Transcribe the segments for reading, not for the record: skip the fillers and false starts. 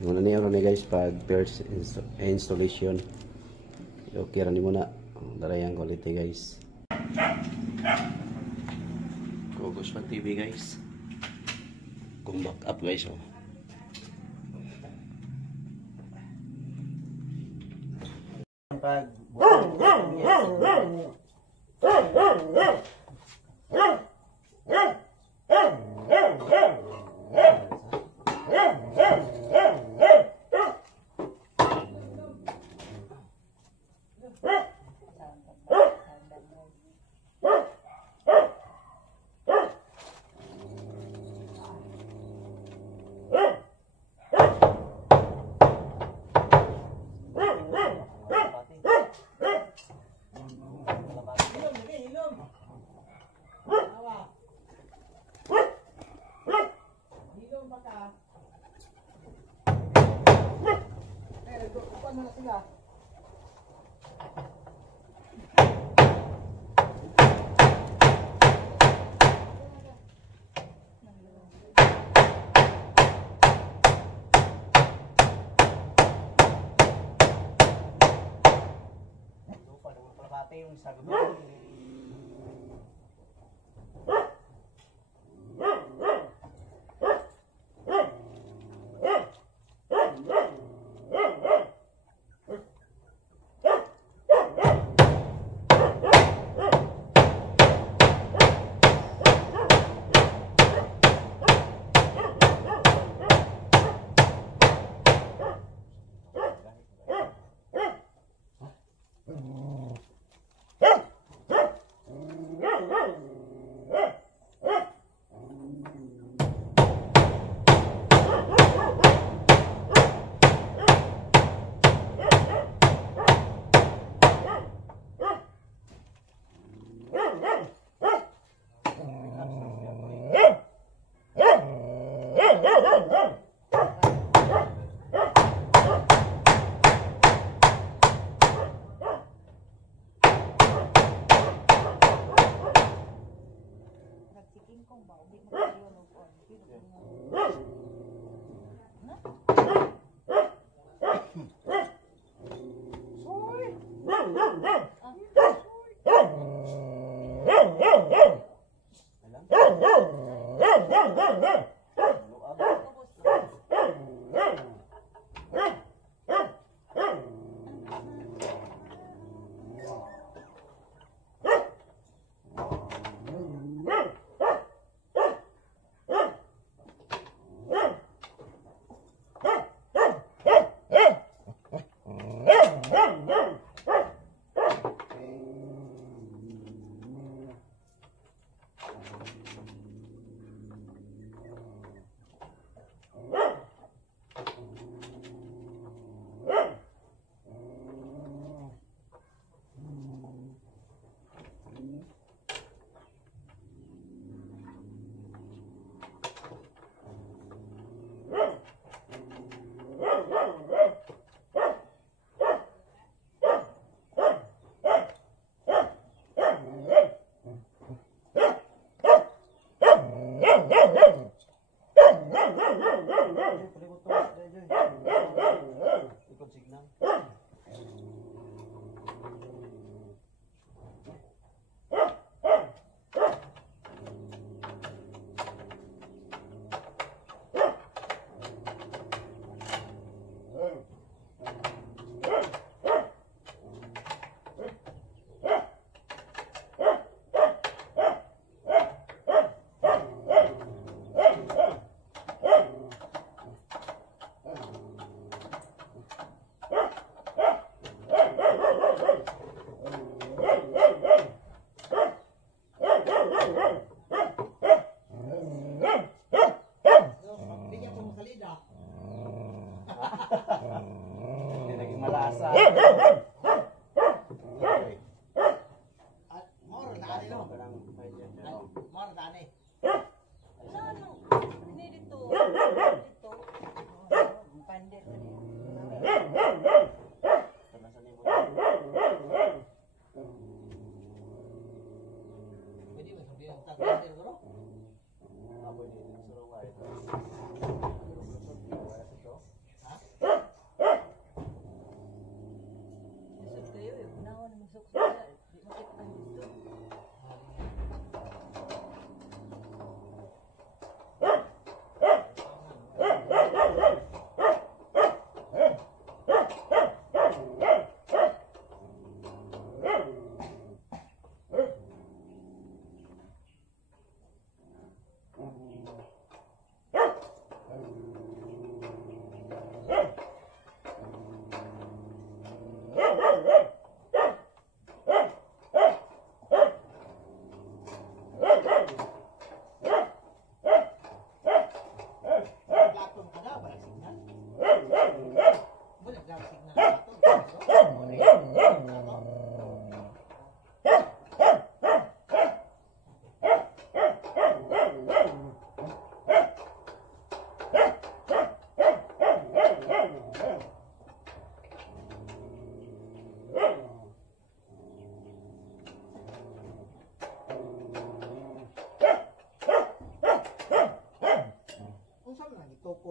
Muna niyo ron guys pag first installation. Okay ra ni muna. Darayang quality guys. Kugos pag TV guys. Kung back up guys oh. Pag yung sagot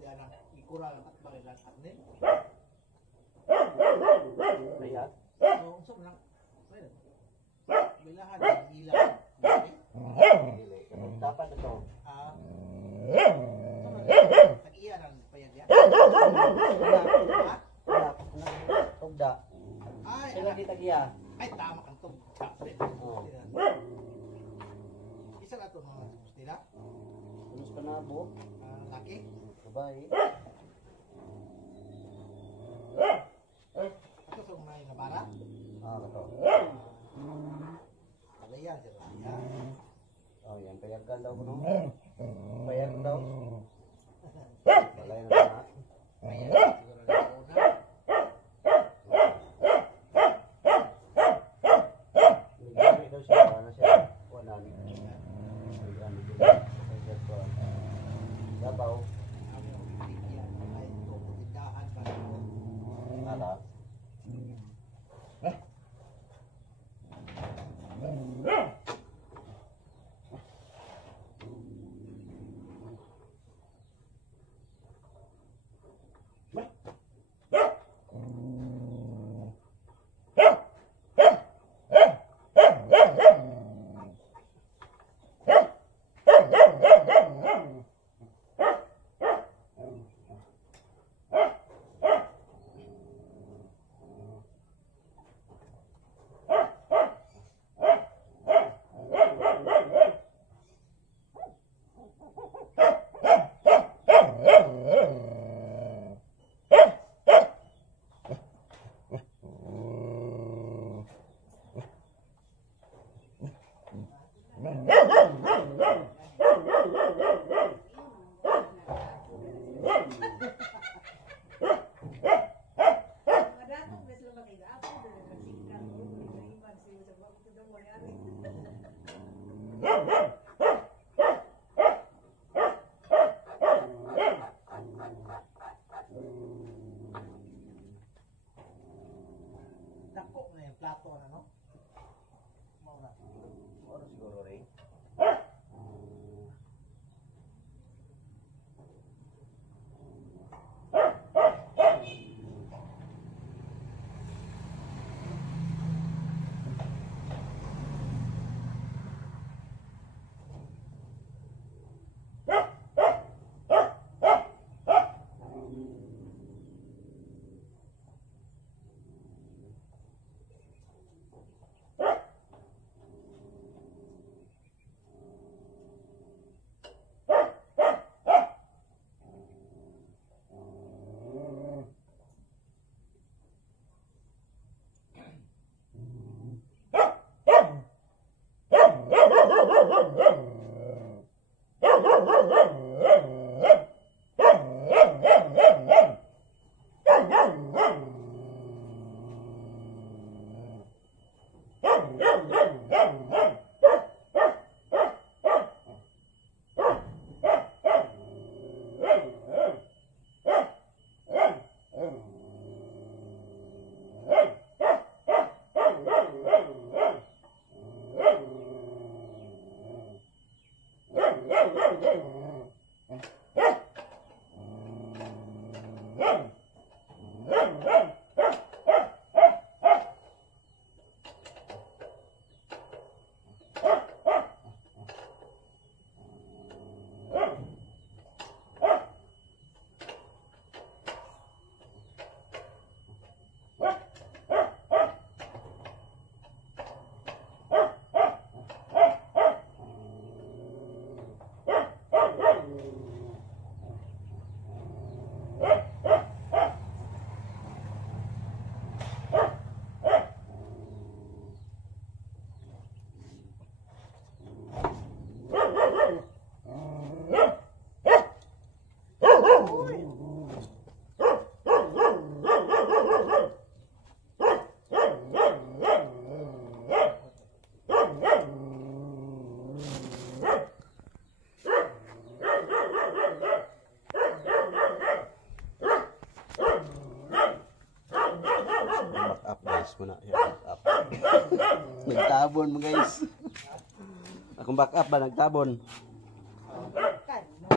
di anak ikurang at bagilan at nin. Kaya? So, unsa man bilahan ilang. Dapat ito. Tag-iya nang payag yan. Tugda. Ay, Sila di tagiya. ay tama kang tugda. Isa na ito mga mustila. Tulos ka na po. Laki. Babae. Ito sa mga nabara. Ito. Alayan sila. Oh, yan. Payagan daw ko no. Payag daw. Balay na na. Payag siguro na una. Nagdami daw siya. Ano siya? Wala ni. Yabaw. Ang bigyan ay tukutindahan pa. Ala. Dako na yung plato na no. Maura. Oro siguro rin. mo na. Back up. Nagtabon mo guys. Akong back up ba? Nagtabon.